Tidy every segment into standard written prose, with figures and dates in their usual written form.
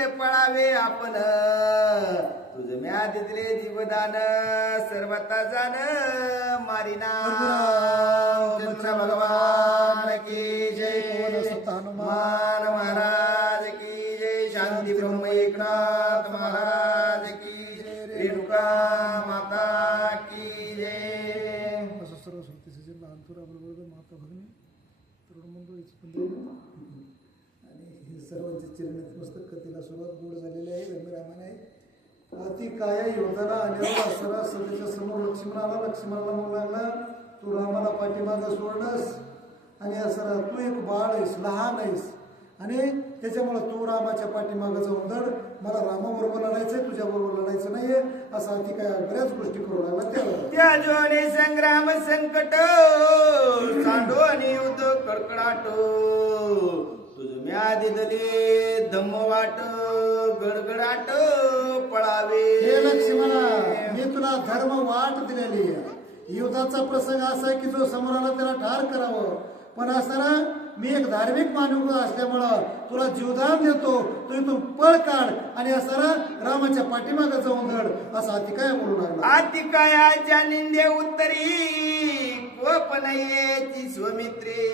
कडे पळावे आपण तुझ म्या दिले जीवदान सर्वता जाण मारिना चंद्र भगवान की जय हनुमान महाराज की जय शांती ब्रह्म एकनाथ महाराज की जय रेणुका माता की जय सर्व श्रुती सजील अंतुरा बरोबर माता भगिनी तरुण बंधू आणि सर्वांचे चरण पुस्तक कथेला सुरुवात गोड झालेली आहे. रंगरामाने अति काया योधाला आल्यावर असरा सध्याच्या समोर लक्ष्मणाला म्हणू लागला तू रामाला पाठीमागं सोडलंस आणि असरा तू एक बाळ आहेस, लहान आहेस आणि त्याच्यामुळे तू रामाच्या पाठीमागं जाऊन धड मला रामाबरोबर लढायचंय तुझ्या बरोबर लढायचं नाहीये असं अति काय बऱ्याच गोष्टी करू लागला. त्या जोने संग्राम संकट सांडो आणि युद्ध कडकडाट तुझ म्या दिदले धम्म वाट गडगडाट पळावे. हे लक्ष्मणा मी तुला धर्म वाट दिलेली आहे. युद्धाचा प्रसंग असा आहे की जो समोर आला त्याला ठार करावं पण असताना मी एक धार्मिक मानव असल्यामुळं तुला जीवदान देतो तू इथून पळ काढ आणि असताना रामाच्या पाठीमागे जाऊन धड असं अतिकाय बोलू लागला. अतिकायाच्या निंदे उत्तरी कोपनयेची स्वमित्रे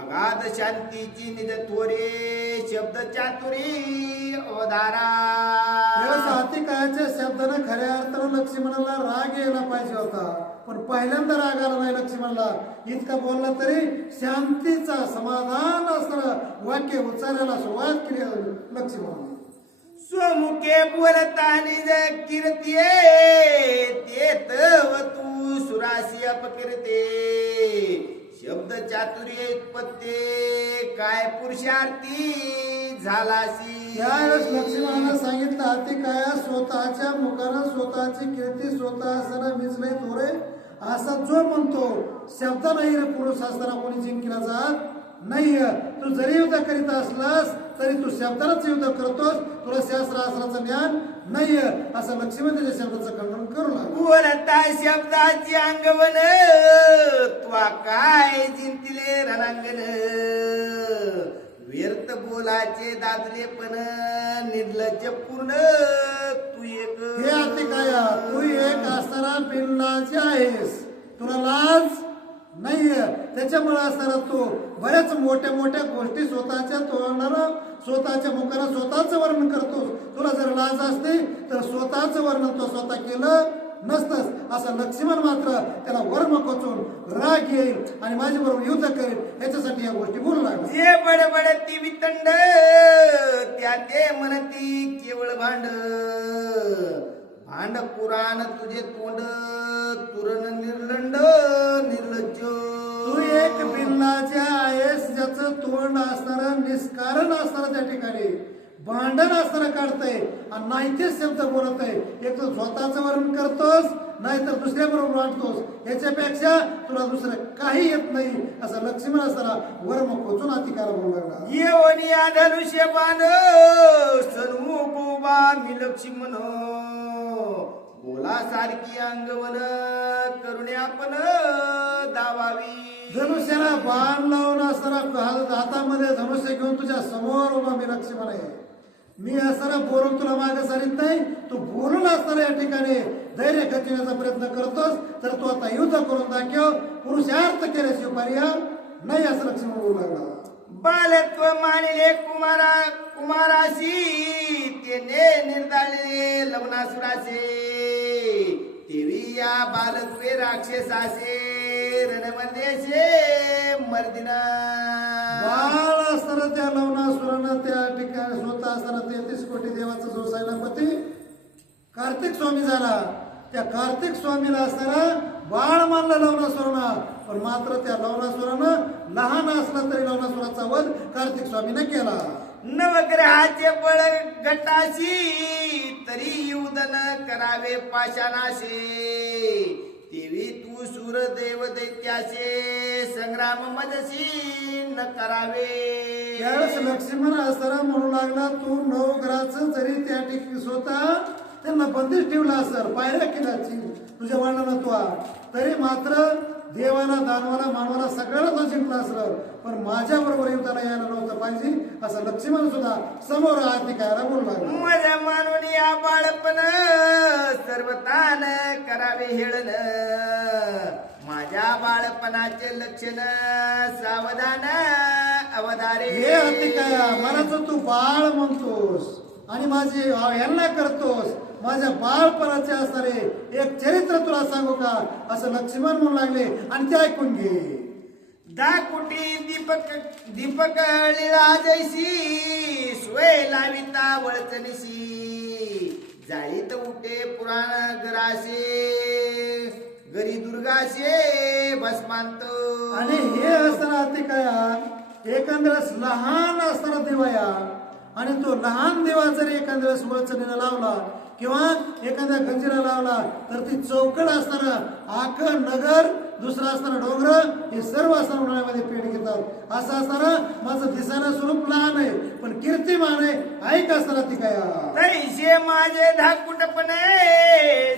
अगाध शांतीची निज थोरे शब्द चातुरी अवधारा. अतिकायाच्या शब्दानं खऱ्या अर्थानं लक्ष्मणाला राग यायला पाहिजे होता पण पहिल्यांदा राग आला नाही लक्ष्मणला. इतका बोलला तरी शांतीचा समाधान असणारं वाक्य उच्चारायला सुरुवात केली लक्ष्मण. स्वमुखे बोलता निज कीर्तिये ते तव तू सुरासी अपकीर्ते शब्द चातुर्य पत्ते काय पुरुषार्थी झालासी. यावेळेस लक्ष्मणानं सांगितलं अतिकाया स्वतःच्या मुखानं स्वतःची कीर्ती स्वतः असताना मीच नाही थोरे असा जो म्हणतो शब्द नाही रे पुरुष असताना कोणी जिंकला जात नाही. तू जरी युद्ध करीत असलास तरी तू शब्दालाच युद्ध करतोस तुला शास्त्र आसनाचं ज्ञान नाहीये असं लक्ष्मण त्याच्या शब्दाचं खंडन करू लागला. बोलता शब्दाची अंगवन त्वा काय जिंकले रणांगण व्यर्थ बोलाचे दादले पण निर्लज्ज पूर्ण तू एक. हे अतिकाया तू एक असताना बिनलाज आहेस तुला लाज नाहीये त्याच्यामुळे असताना तू बऱ्याच मोठ्या मोठ्या गोष्टी स्वतःच्या तोंडानं स्वतःच्या मुखानं स्वतःच वर्णन करतोस. तुला जर लाज असते तर स्वतःच वर्णन तो स्वतः केलं नसतंच. असं लक्ष्मण मात्र त्याला वर्म कोचून राग येईल आणि माझ्या बरोबर युद्ध करेल याच्यासाठी या गोष्टी बोलू लागला. जे बडबडती वितंड त्या ते म्हणती केवळ भांड भांड पुराण तुझे तोंड तुरण निर्लंड निर्लज्ज. तू एक बिल्लाच्या आहेस ज्याचं तोंड असणारं निष्कारण असणारं त्या ठिकाणी भांडण असताना काढतंय आणि नाही तेच शब्द बोलत आहे. एक तर स्वतःचं वर्णन करतोस नाहीतर दुसऱ्या बरोबर वाटतोस याच्यापेक्षा तुला दुसरं काही येत नाही असं लक्ष्मण असताना वर्म कोचून अतिकार बोलू लागला. येवनी धनुष्य बाण सन्मुख उभा मी लक्ष्मण बोला सारखी अंगवन करुणे आपण दावावी. धनुष्याला बाण लावून असताना हातामध्ये धनुष्य घेऊन तुझ्या समोर उभा मी लक्ष्मण आहे. मी असताना बोलून तुला मागे सारीत नाही तू बोलून असताना या ठिकाणी धैर्य खचविण्याचा प्रयत्न करतोस तर तू आता युद्ध करून दाखव पुरुषार्थ केल्याशिवाय पर्याय नाही असं लक्ष्मण बोलू लागला. बालत्व मानिले कुमाराशी तेने निर्दाळे लग्नासुरासे तेवी या बालत्वे राक्षसासे रणमध्येशे मर्दिना. बाळ असताना त्या लवणासुरानं त्या ठिकाणी स्वतः असताना 33 कोटी देवाचा जो सैनापती कार्तिक स्वामी झाला त्या कार्तिक स्वामीला असताना बाळ मानलं लवणासुरानं पण मात्र त्या लवणासुरानं लहान असला तरी लवणासुराचा वध कार्तिक स्वामीने केला. नवग्रहाचे बळ गटाशी तरी युद्धन करावे पाषाणाशे तेवी तू सूरदेव दैत्याचे संग्राम मजशी न करावे. त्यावेळेस लक्ष्मण असताना म्हणू लागला तू नवग्रहाचं जरी त्या ठिकाणी स्वतः त्यांना बंदिश ठेवला असेल पायऱ्या केल्याची तुझ्या वर्णनात तरी मात्र देवाला दानवाला मानवाला सगळ्याला तो जिंकला असलं पण माझ्या बरोबर युद्धाला यायला नव्हतं पाहिजे असं लक्ष्मण सुद्धा समोर हातिकायला बोलू लागला. माझ्या मानवनी या बाळपण सर्व तान करावे हेळन माझ्या बाळपणाचे लक्षण सावधान अवधारे. हे हातिकाया मलाच तू बाळ म्हणतोस आणि माझे यांना करतोस माझ्या बाळपणाचे असणारे एक चरित्र तुला सांगू का असं लक्ष्मण म्हणू लागले आणि ते ऐकून घे. 10 कोटी दीपक लीळा जैसी सोय लाविता वळचनिसी जाळीत उठे पुराण गरासे गरी दुर्गाशे भस्मांत. आणि हे असताना हातिकाया एकंदरच लहान असताना देवाया आणि तो लहान देवा जर एखाद्या वळचणीला लावला किंवा एखाद्या गंजीला लावला तर ती चौकड असताना आख नगर दुसरं असताना डोंगर हे सर्व असताना उन्हाळ्यामध्ये पेट घेतात. असं असताना माझं दिसायला स्वरूप लहान आहे पण कीर्तिमान आहे ऐक असताना ती काय तैसे माझे धाकुटपणे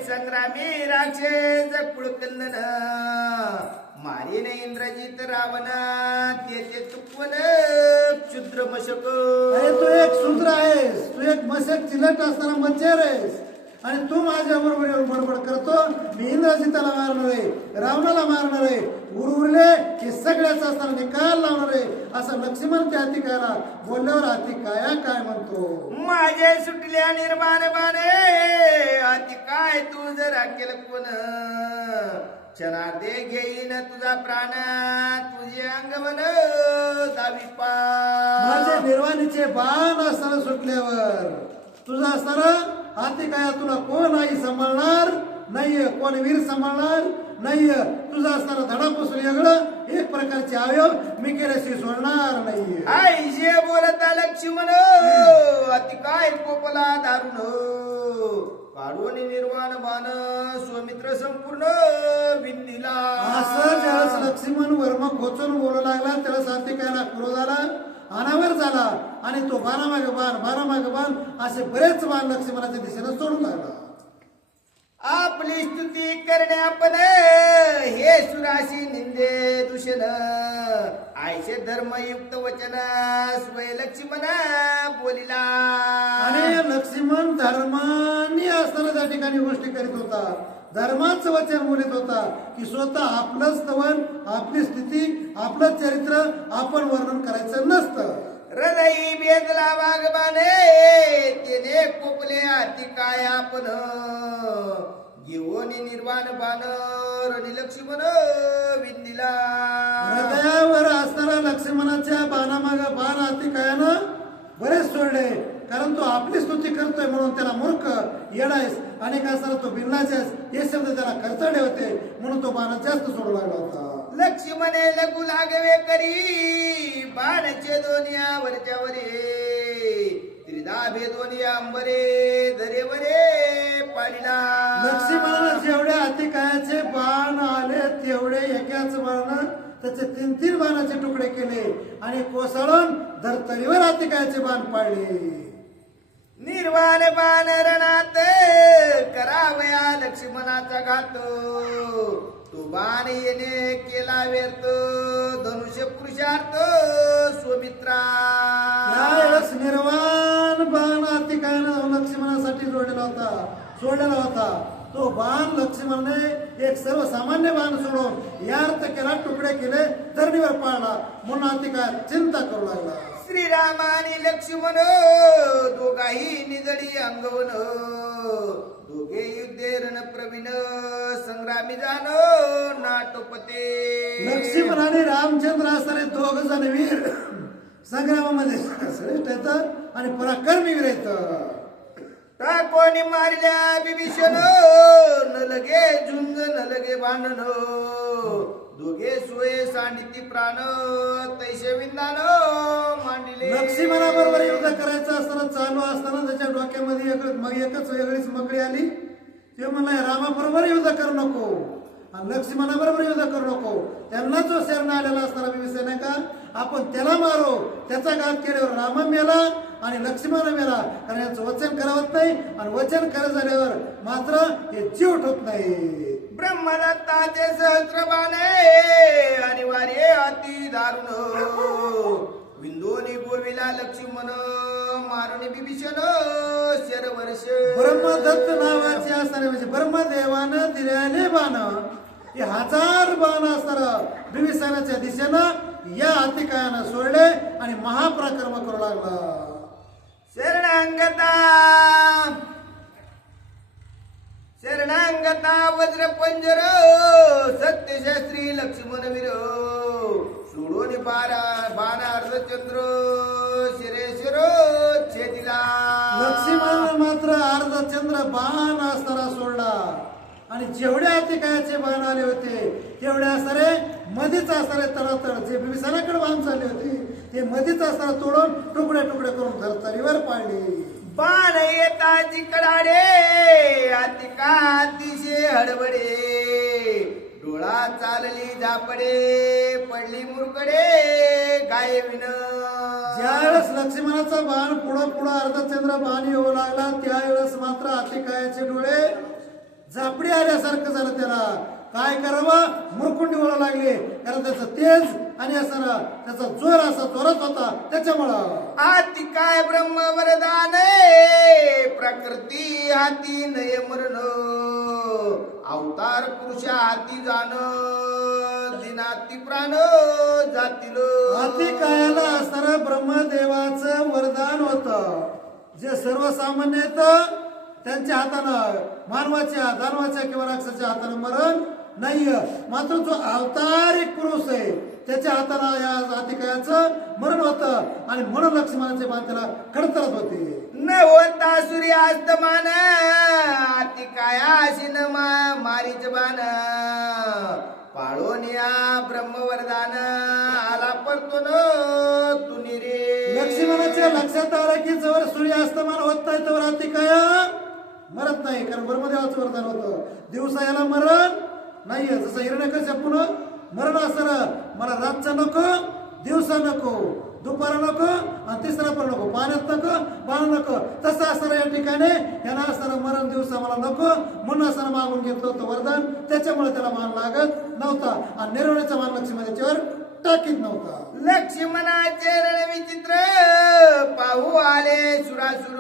संग्रामी राक्षस कुळकंदन मारीन इंद्रजित रावण तेथे चुकवण क्षुद्र मशक. अरे तू एक शूद्र आहेस तू एक मशक चिलट असताना मच्छर आहेस आणि तू माझ्या बरोबर येऊन बडबड करतो मी इंद्रजिताला मारणार आहे रावणाला मारणार आहे उरले हे सगळ्याच असताना निकाल लावणार आहे असं लक्ष्मण त्या हातिकायाला बोलल्यावर हातिकाया काय म्हणतो. माझे सुटल्या निर्माण बाणे अति काय तू जर केलं कोण क्षणार्धे घेईन तुझा प्राण तुझे अंगवन दावी पा. माझे निर्वाणीचे बाण असताना सुटल्यावर तुझा असताना हातिकाया तुला कोण आई सांभाळणार नाहीये कोण वीर सांभाळणार नाहीये तुझा असताना धडापासून वेगळं एक प्रकारचे अवयव मी केल्याशी सोडणार नाहीये. आई जे बोलता लक्ष्मण अति काय कोपला दारुण काढून निर्वाण बाण स्वमित्र संपूर्ण विंदीला. असं ज्यावेळेस लक्ष्मण वर्म खोचून बोलू लागला त्यावेळेस हातिकायाला क्रोध आला अनावर झाला आणि तो बाणामागे बाण असे बरेच बाण लक्ष्मणाच्या दिशेने सोडू लागला. आपली स्तुती करण्यापण हे सुराशी निंदे दूषण आयचे धर्मयुक्त वचन स्वय लक्ष्मण बोलिला. आणि लक्ष्मण धर्मानी असताना त्या ठिकाणी गोष्टी करीत होता धर्माचं वचन बोलत होता की स्वतः आपलं स्तवन आपली स्थिती आपलं चरित्र आपण वर्णन करायचं नसतं. हृदयी बेदला वाघबाने तेने कोपले अति काय आपण घेऊन निर्वाण बाण रणी लक्ष्मण विंदीला. हृदयावर असताना लक्ष्मणाच्या बाणामाग बाण हातिकायानं बरेच सोडले कारण तो आपली स्तुती करतोय म्हणून त्याला मूर्ख येडायस अनेक असताना तो बिल्लाचेस हे शब्द त्याला खर्चाडे होते म्हणून तो बाण जास्त सोडू लागला होता. लक्ष्मणे लघु लागवे करी बाणचे दोन्या वरच्यावरे त्रिधा भेदोनी अंबरे दरेवरे पाडिला. लक्ष्मणाला जेवढे हातिकायाचे बाण आले तेवढे एकाच बाण त्याचे 3-3 बाणाचे तुकडे केले आणि कोसळून धरतरीवर हातिकायाचे बाण पाडले. निर्वाण बाण रणात करावया लक्ष्मणाचा घात तो बाण येणे केला व्यर्थ धनुष्य पुरुषार्थ स्वमित्रा. त्यावेळेस निर्वाण बाण हातिकायानं लक्ष्मणासाठी सोडलेला होता तो बाण लक्ष्मणाने एक सर्वसामान्य बाण सोडून या अर्थ केला तुकडे केले धरणीवर पाळला म्हणून हातिकाय चिंता करू लागला. श्रीराम आणि लक्ष्मण दोघाही निजडी अंगवन दोघे युद्धे रणप्रवीण संग्रामी जाण नाटोपते. लक्ष्मण आणि रामचंद्र असणारे दोघ जण वीर संग्रामामध्ये श्रेष्ठ येतात आणि पराक्रमी वीर येतात. कोणी मारल्या विभीषण न लगे झुंज न लगे भांडण दोघे सोये सांडिती प्राण तैसे विंदान मांडिले. लक्ष्मणाबरोबर युद्ध करायचं असताना चालू असताना त्याच्या डोक्यामध्ये एकच वेगळीच मकडी आली. ते म्हणला रामाबरोबर युद्ध करू नको आणि लक्ष्मणाबरोबर युद्ध करू नको. त्यांना जो शरण आलेला असताना विभीषण आहे का आपण त्याला मारो त्याचा घात केल्यावर राम मेला आणि लक्ष्मण मेला कारण यांचं वचन करावत नाही आणि वचन खरं झाल्यावर मात्र हे जीव ठोत नाही. ब्रह्मदत्ताचे सहस्रबाणे अनिवार्य अति दारुण विंदोनी गोविला लक्ष्मण मारुनी बिभीषण शरवर्ष ब्रह्मदत्त नावाचे असणारे म्हणजे ब्रह्मदेवानं दिलेले बाण हे 1000 बाण असणार बिभीषणाच्या दिशेनं या अतिकायानं सोडले आणि महापराक्रम करू लागला. शरणांगता शरणांगता वज्र पंजर सत्यशास्त्री लक्ष्मण वीर सोडून बाण अर्धचंद्र शिरेश्वर छेदिला. लक्ष्मण मात्र अर्धचंद्र बाण असताना सोडला आणि जेवढे अतिकायाचे बाण आले होते तेवढे असणारे मध्येच असणारे तळातळ जे बिभीषणाकडे बाण चालले होते ते मध्येच असताना तोडून तुकडे तुकडे करून धरतरीवर पाडले. बाण येता जिकडाडे अतिका अतिशय हडबडे डोळा चालली झापडे पडली मुरकडे गायविन. ज्यावेळेस लक्ष्मणाचा बाण पुढं अर्धचंद्र बाण येऊ लागला त्यावेळेस मात्र अतिकायाचे डोळे झापडी आल्यासारखं झालं. त्याला काय करावं मुरकुंडी वळू लागले कारण त्याचं तेज आणि असं त्याचा जोर असा जोरात होता त्याच्यामुळं. हाती काय ब्रह्म वरदान प्रकृती हाती नय मरण अवतार पुरुषा हाती जाण दिनाती प्राण जातील. अतिकायाला असणारं ब्रह्मदेवाचं वरदान होतं जे सर्वसामान्यत त्यांच्या हातानं मानवाच्या दानवाच्या किंवा राक्षसाच्या हातानं मरण नाहीये. मात्र जो अवतारिक पुरुष आहे त्याच्या हाताला या अतिकायाचं मरण होतं आणि म्हणून लक्ष्मणाचे बाण त्याला कडतरत होते. न होता सूर्यास्तमान अतिकाया अशी न मारीच बाण पाळून या ब्रह्मवरदान आला परतून तुनी रे. लक्ष्मणाच्या लक्षात आलं की जवळ सूर्यास्तमान होत नाही तर अतिकाया मरत नाही कारण ब्रह्मदेवाचं वरदान होतं दिवसा याला मरण नाहीये. जसं हिरण्यकश्यपून मरण असणार मला रातचं नको दिवसा नको दुपारा नको आणि तिसरा पण नको पाण्यात नको पाणी नको तसं असणार या ठिकाणी यांना असणार मरण दिवसा मला नको म्हणून असताना मागून घेतलं होतं वरदान त्याच्यामुळे त्याला मान लागत नव्हता आणि निर्वण्याचा मान लक्ष्मण त्याच्यावर टाकीत नव्हता. लक्ष्मणाचे रण विचित्र पाहू आले सुरासुर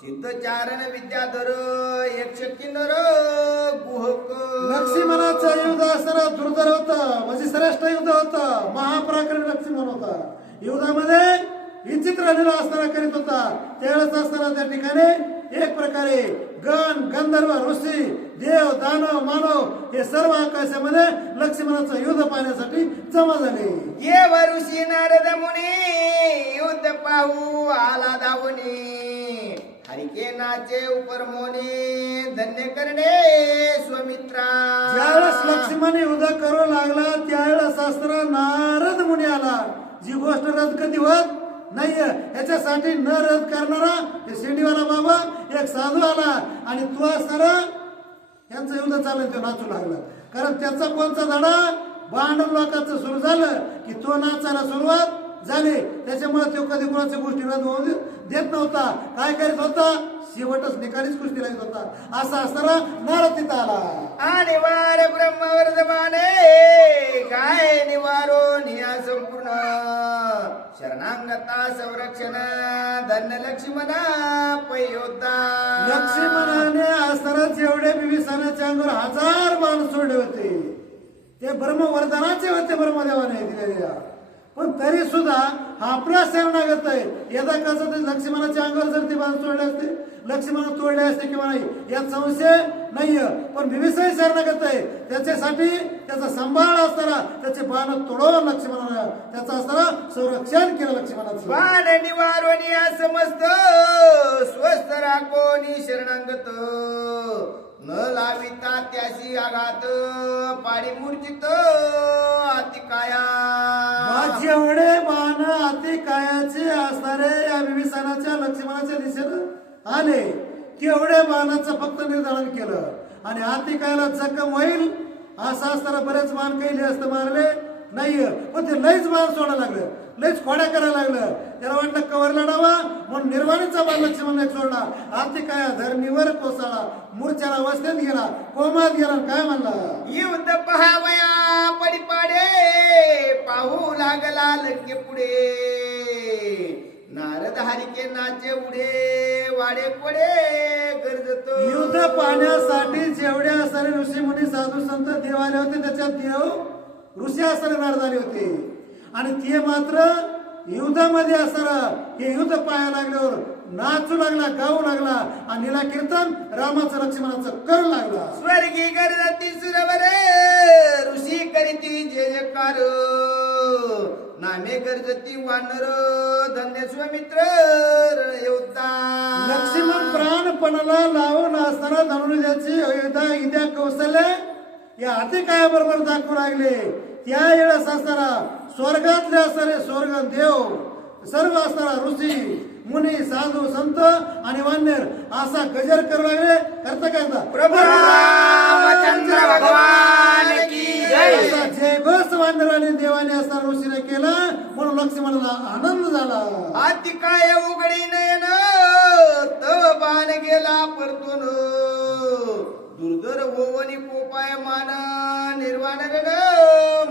सिद्धचारण विद्याधर यक्ष किन्नर गुहक. लक्ष्मणाचं युद्ध असणारा दुर्धर होतं म्हणजे श्रेष्ठ युद्ध होतं महापराक्रमी लक्ष्मण होता. युद्धामध्ये विचित्र लीला असणारा करीत होता त्यावेळेस असताना त्या ठिकाणी एक प्रकारे गण गंधर्व ऋषी देव दानव मानव हे सर्व आकाशामध्ये लक्ष्मणाचं युद्ध पाहण्यासाठी जमा झाले. देव ऋषी नारद मुनी युद्ध पाहू आला धावणी हरिकेनाचे उपरमोनी धन्य करणे स्वमित्रा. ज्यावेळेस लक्ष्मण युद्ध करू लागला त्यावेळेस असताना नारद मुनी आला. जी गोष्ट रद्द कधी होत नाहीये याच्यासाठी न रद्द करणारा हे शिंडीवाला बाबा एक साधू आला आणि तो असणारा यांचं युद्ध चाललं तो नाचू लागला कारण त्याचा कोणचा धडा भांडण लोकांचं सुरू झालं की तो नाचायला सुरुवात झाली. त्याच्यामुळे तो कधी कोणाच्या गोष्टी रद्द होऊ देत नव्हता. काय करीत होता शेवटच निकालीच कुस्ती लागत होता. असा असताना नारद तिथं आला आणि वार ब्रह्मवर्धमाने काय निवारो निया संपूर्ण शरणांगता संरक्षण धन्य लक्ष्मण पयोद्धा. लक्ष्मणाने असताना जेवढे बिभीषणाच्या अंगावर 1000 बाण सोडले होते ते ब्रह्मवरदानाचे होते ब्रह्मदेवाने दिलेल्या. पण तरी सुद्धा आपला शरणागत आहे यदा कसं ते लक्ष्मणाच्या अंगावर जर ते बाण सोडले असते लक्ष्मण तोडले असते किंवा नाही यात संशय नाहीये. पण बिभीषण शरणागत आहे त्याच्यासाठी त्याचा सांभाळ असताना त्याचे बाण तोडवून लक्ष्मणानं त्याचा असताना संरक्षण केलं लक्ष्मणाचं. बाण निवारोनी समस्त स्वस्थ राखोनी शरणांगत न लाविता त्याशी आघात पाडी मूर्छित अतिकाया. जेवढे बाण अतिकायाचे असणारे या बिभीषणाच्या लक्ष्मणाच्या दिशेनं आले तेवढे बाणाचं फक्त निर्धारण केलं आणि अतिकायाला जखम होईल असं असताना बरेच बाण काही असतं मारले नाहीये. पण ते लईच बाण सोडायला लागलं लईच खोड्या करायला लागलं त्याला वाटलं कवर लढावा म्हणून निर्वाणीचा बाण लक्ष्मण एक सोडला. आतिकाया धरणीवर कोसळला, मूर्छेला अवस्थेत गेला, कोमात गेला. काय म्हणला? युद्ध पहावया पडिपाडे, पाहू लागला लंके पुढे. नारद हरिके नाचे उडे, वाडे पडे गरजतो. युद्ध पाहण्यासाठी जेवढे असणारे ऋषी मुनी साधू संत देव आले होते, त्याच्यात देव ऋषी असणारे नारद आले होते. आणि ते मात्र युद्धामध्ये असणार हे युद्ध पाहायला लागल्यावर नाचू लागला, गाऊ लागला आणि लीला कीर्तन रामाचं लक्ष्मणाचं करू लागला. स्वर्गी गरजती सुरवर, ऋषी करीती जय जयकार. नामे गरजती वानर, धन्य स्वमित्र योद्धा. लक्ष्मण प्राणपणाला लावून असताना धनुर्धाची इद्या कौशल्य या अतिकायाबरोबर दाखवू लागले. त्या वेळेस असताना स्वर्गातले असणारे स्वर्ग देव, सर्व असणारा ऋषी मुनी साधू संत आणि वानर असा गजर करू लागले. करता प्रभू रामचंद्र भगवान की जय. असा जयघोष वानराने देवाने असणारा ऋषीने केला म्हणून लक्ष्मणाला आनंद झाला. आतिकाय उघडी नयन, तव बाण गेला परतून. दुर्धर ओवनी पोपाय मान, निर्वाण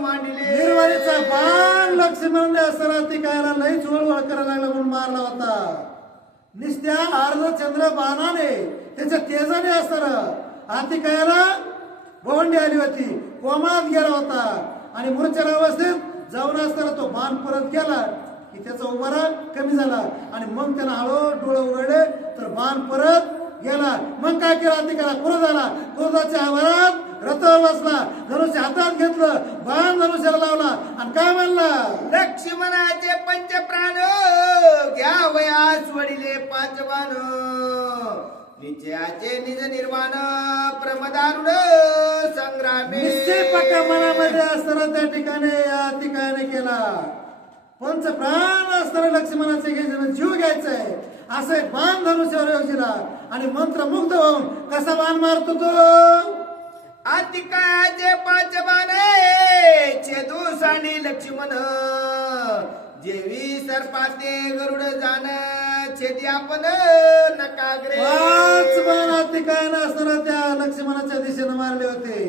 मांडले. निर्वाणीचा बाण लक्ष्मणाने असणारा अतिकायाला लई चोळवळ करायला लागला म्हणून मारला होता. निस्त्या अर्धचंद्र बाणाने त्याच्या तेजाने असणार अतिकायाला भवंडी आली होती, कोमात गेला होता आणि मूर्छेला अवस्थेत जाऊन असताना तो बाण परत गेला की त्याचा उभारा कमी झाला आणि मग त्यानं हळू डोळे उघडले तर बाण परत गेला. मग काय केलं? अतिकायाला क्रोध आला. क्रोधाच्या आवारात रथावर बसला, धनुष्य हातात घेतलं, बाण धनुष्याला लावला आणि काय म्हणला? लक्ष्मणाचे पंच प्राण, घ्या वयास वडिले पाच बाण. निश्चयाचे निज निर्वाण, प्रमदारुण संग्रामे. निश्चय पक्का मनामध्ये असताना त्या ठिकाणी या अतिकायाने केला. पंच प्राण असताना लक्ष्मणाचे घ्यायचे, जीव घ्यायचाय असे बाण धनुष्यावर योजिला आणि मंत्रमुग्ध होऊन कसा बाण मारतो तो? आतिकायाचे पाच बाण, छेदू सांडी लक्ष्मण. जेवी सर्पाते गरुड जाण, छेदी आपण नकाग्रे. पाच बाण अतिकायाने असताना त्या लक्ष्मणाच्या दिशेने मारले होते.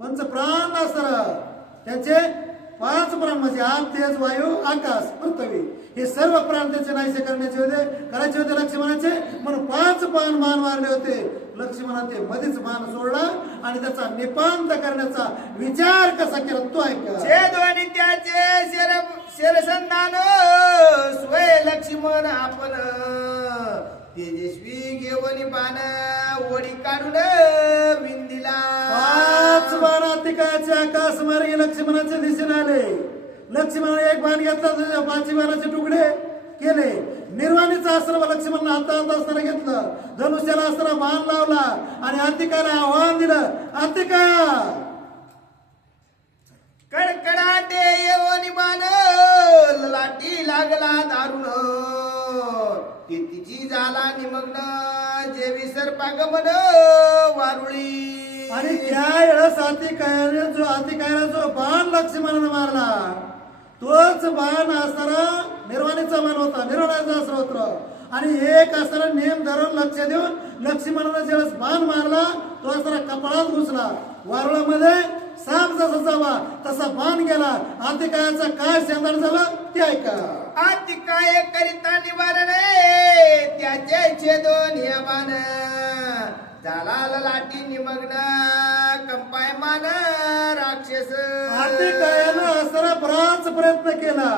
पंच प्राण असताना त्याचे पाच प्राण म्हणजे आग, तेज, वायू, आकाश, पृथ्वी हे सर्व प्राण त्याचे नाहीसे करण्याचे होते, करायचे होते लक्ष्मणाचे. म्हणून पाच बाण मारले होते. लक्ष्मणाने ते मध्येच बाण सोडला आणि त्याचा निपांत करण्याचा विचार कसा केला तो ऐका. छेदोनी त्याचे शिरसंधान, स्वय लक्ष्मण आपण. तेजस्वी घेऊन बाण, ओढी काढून विंदिला. पाच बाण अतिकायाचे आकाश मार्गे लक्ष्मणाच्या दिशेने आले. लक्ष्मणाने एक बाण घेतला, त्याच्या पाचही बाणाचे तुकडे केले. निर्वाणीचा आश्रम लक्ष्मणाने हातात असताना घेतलं, धनुष्याला असताना बाण लावला आणि अतिकायाला आव्हान दिलं. अतिकाया कडकडाटे येऊन बाण, लाटी लागला दारुण. तिची झाला निमग्न, जेवी सर्पागमन वारुळी. आणि त्या वेळेस अतिकायाला जो बाण लक्ष्मणाने मारला तोच बाण असणारा निर्वाणीचा बाण होता, निर्वाणाचा अस्त्र होता. आणि एक असणारा नेम धरून लक्ष देऊन लक्ष्मणाने ज्यावेळेस बाण मारला तो असणारा कपाळात घुसला. वारुळामध्ये साप जसा जावा तसा बाण गेला. अतिकायाचा काय शेंदाड झाला ते ऐका. आतिकाय करिता निवारण, त्याचे छेदोन हे बाण. झाला लाटी निमग्न, कंपायमान राक्षस. अतिकायानं असणारा बराच प्रयत्न केला.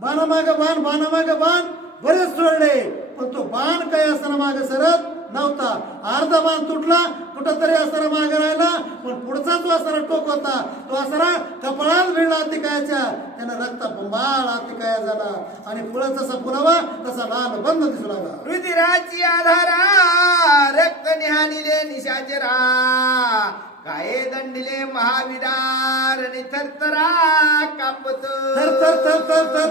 बाणामाग बाण बरेच सोडले पण तो बाण काय असताना मागे सरत नव्हता. अर्धा बाण तुटला, कुठंतरी असताना मागे राहिला पण पुढचा जो असणारा टोक होता तो असणारा कपाळात भिडला अतिकायाच्या. त्यानं रक्त बंबाळ अतिकाया झाला आणि पुढं जसा पुरावा तसा लाल बंद दिसू लागला. रुधिराची आधारा, रक्त निहानिले निशाचरा. काय दंडिले महाविदार, थरथरा कापत.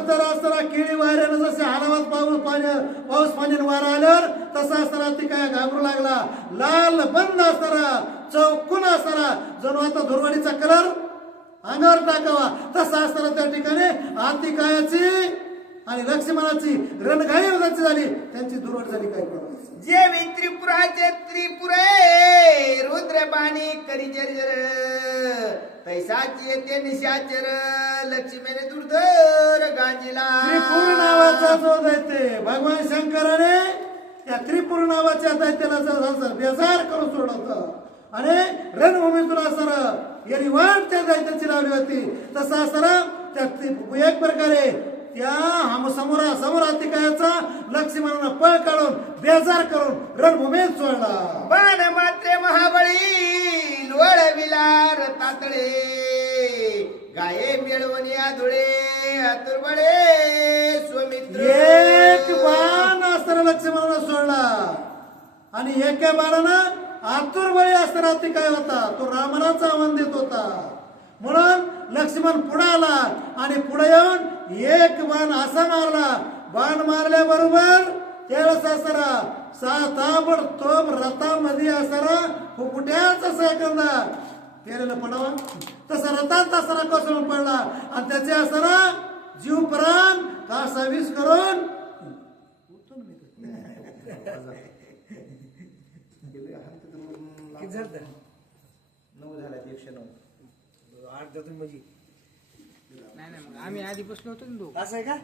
थर असताना केळी वाऱ्यानं जसे हलावत पाऊस पाण्याने वारा आल्यावर तसा असताना अतिकाया घाबरू लागला. लाल बंद असताना, चौकून असताना जणू आता धुरवाडीचा कलर अंगावर टाकावा तसा असताना त्या ठिकाणी अतिकायाची आणि लक्ष्मणाची रणघाई योगाची झाली, त्यांची दुर्वट झाली. काय करू जेवी त्रिपुराचे त्रिपुरे रुद्रपाणी करी जर्जर तैसाची येते निशाचर लक्ष्मीने दुर्धर गांजीला. त्रिपुर नावाचा जो दैत्य भगवान शंकराने त्या त्रिपुर नावाच्या दैत्याला बेजार करून सोडवलं आणि रणभूमीतून असर यांनी वाट त्या दैत्याची लावली होती. तसा असर त्या एक प्रकारे त्या समोरातिकायाचा लक्ष्मणानं पळ काढून बेजार करून रणभूमीत सोडला. बाण मात्रे महाबळी लोळविला रतातळे गाये मिळवून या धुळे आतुरबळे स्वमित्र. एक बाण अस्त्र लक्ष्मणानं सोडला आणि एका बाणानं आतुरबळी अस्त्राती काय होता तो रामालाच आव्हान देत होता. म्हणून लक्ष्मण पुढे आला आणि पुढे येऊन एक बाण असा मारला. बाण मारल्याबरोबर त्यावेळेस असरा ताबडतोब रथामध्ये असरा फुफुट्याचा सेकंदा फेरेला पडावा तसा रथात असरा कोसळून पडला आणि त्याचे असरा जीव प्राण कासावीस करून किती झालं 9 झाला 109. 8 जातो म्हणजे नाही नाही मग आम्ही आधी बसलो होतो ना दोघं. असं आहे का?